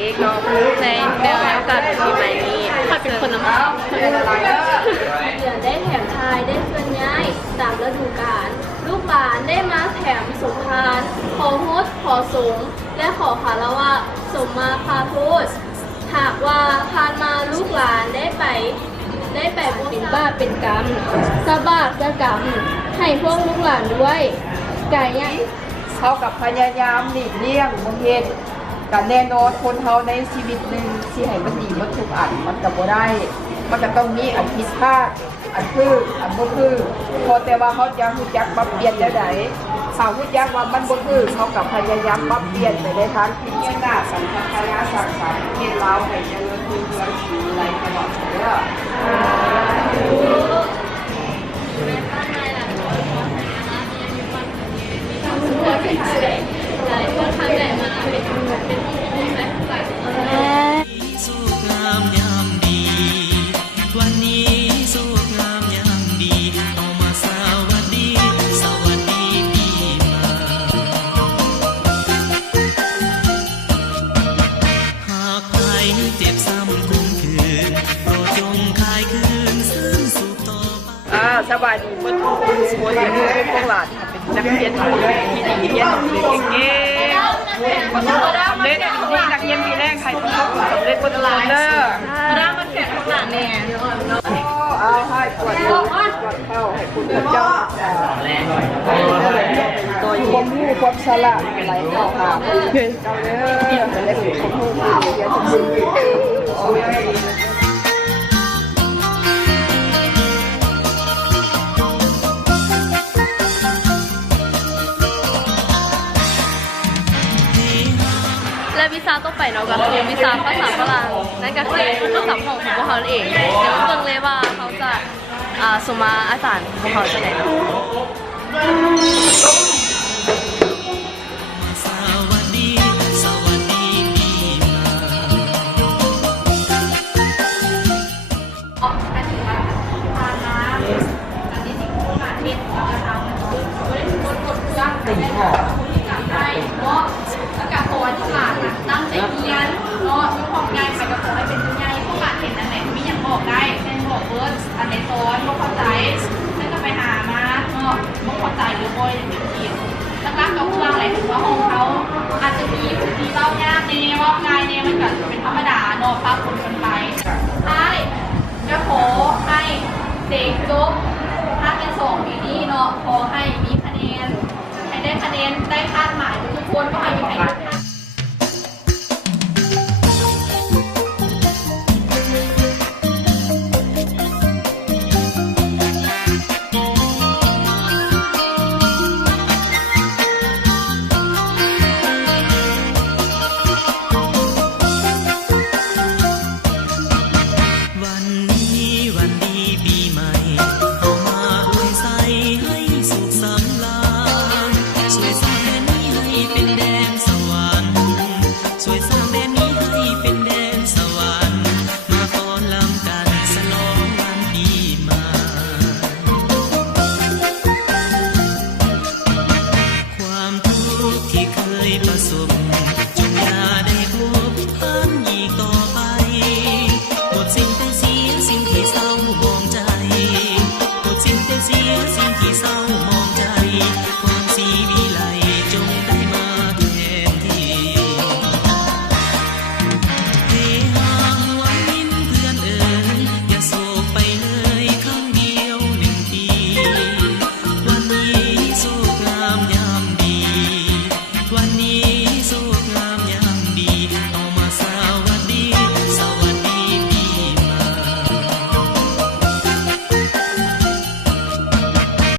ล็กๆเนาะในเดือนโอกาสปีใหม่นี้ถ้าเป็นคนน้ำมันเดือนได้แถมทายได้เคลื่อนย้ายตามฤดูกาลลูกหลานได้มาแถมสมภารขอฮดขอสงและขอคารวะสมมาพาโทษหากว่าพานมาลูกหลานได้ไปเป็นบ้าเป็นกรรมสะบาดสะกรรมให้พวกลูกหลานด้วยกายยังเขากับพยายามหลีกเลี่ยงบางเหตุกับแน่นอนคนเขาในชีวิตหนึ่งที่ให้มันดีมันทุกอันมันกับบ่ได้มันจะต้องมีอันผิดพลาดอันคืออันบ่คือพอแต่ว่าเขาจะรู้จักปรับเปลี่ยนแล้วใดเขารู้จักว่ามันบ่คือเขากับพยายามปรับเปลี่ยนไปในทางที่ดีหน้าสังคมคณะสังสรรค์เทศลาวให้เจริญรุ่งเรืองสีไหลตลอดเด้อสบายดีเมื่อทุกคนสวยอยู่ในพวกหลานเป็นนักเรียนที่ดีเรียนเก่งๆประสบความสำเร็จนี่นักเรียนปีแรกใครประสบความสำเร็จบนลานเด้อร่างมันแข็งขนาดแน่เอาให้ปวดเข้าให้คุณเจ้าตัวความรู้ความฉลาดไหลเข้าหาเจ้าเด้อและความรู้เยอะทุกคนและวีซ่าต้องไปเนาะก็คือวีซ่าภาษาฝรั่งนั่นก็คือภาษาของพวกเขาเองเดี๋ยวเบิ่งเลยว่าเขาจะสมมาอาจารย์พวกเขาจะไหนเนาะตั้งใจเรียนเนาะทุกของงานไปกับผมให้เป็นผู้ใหญ่พวกหลานเห็นอันไหนมีอย่างบอกได้เช่นบอกเบิร์ดอันไหนซ้อนบอกเข้าใจนั่นก็ไปหามาเนาะบอกเข้าใจหรือบ่อยอย่างนี้กินตั้งร้านกับเพื่อนอะไรถึงว่าห้องเขาอาจจะมีเล่ายากในว่างานเนี่ยมันก็เป็นธรรมดาเนาะป้าคนไปใช่จะขอให้เด็กจบถ้าเป็น2 ปีนี้เนาะขอให้มีคะแนนให้ได้คะแนนได้คาดหมายทุกคนก็ให้มีใคร